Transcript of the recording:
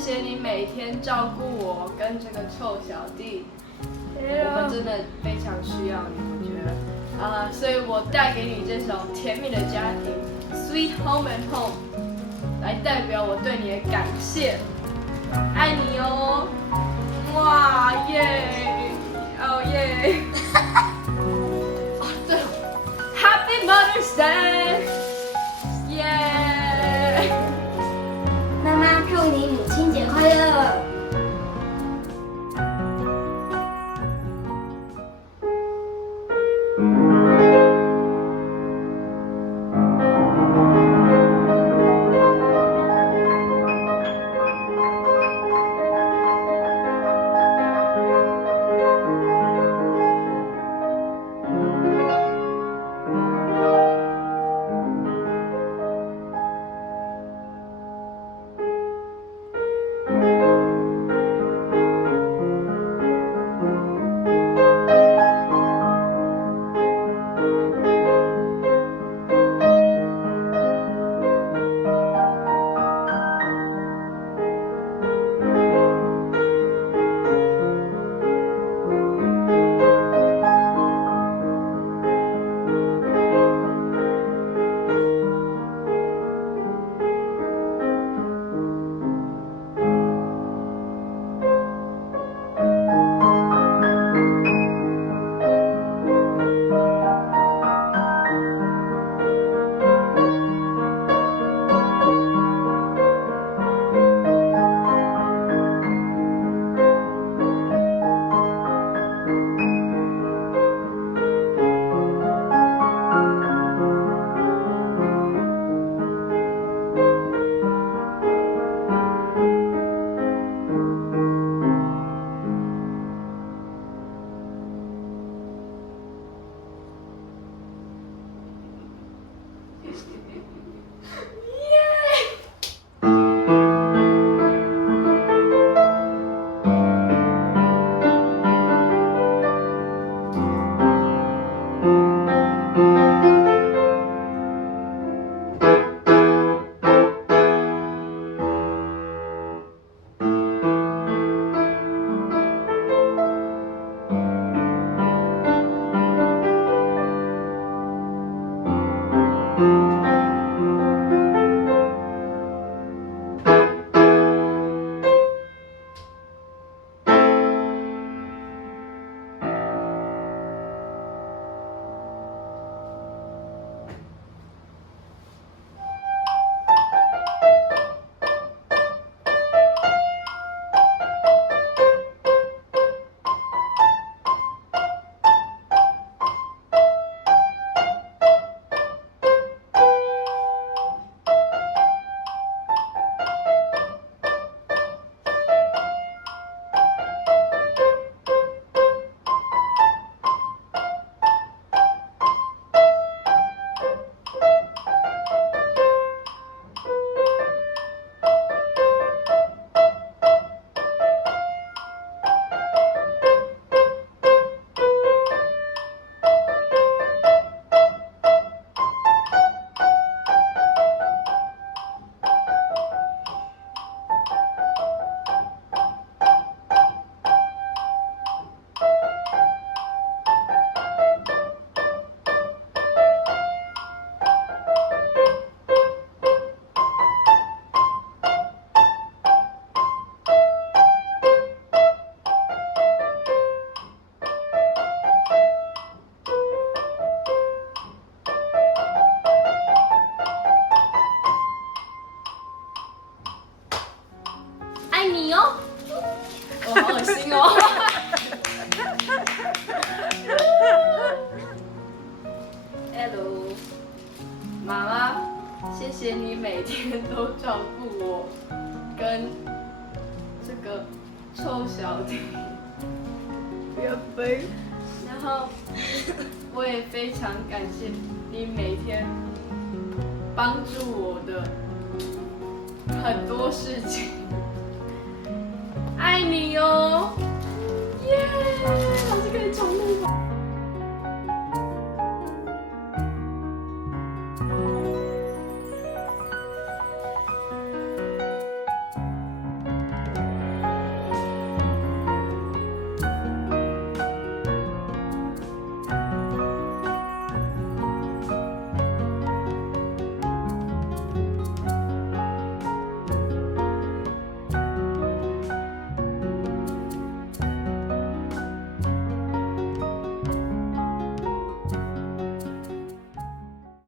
谢你每天照顾我跟这个臭小弟，我们真的非常需要你，我觉得所以我带给你这首甜蜜的家庭 Sweet Home and Home 来代表我对你的感谢，爱你哦，哇耶，哦耶，哦对了 ，Happy Mother's Day， 耶！妈妈，祝你母亲节快乐！爱你哦，我好恶心哦。Hello， 妈妈，谢谢你每天都照顾我跟这个臭小弟。不要背。然后我也非常感谢你每天帮助我的很多事情。爱你哦，耶！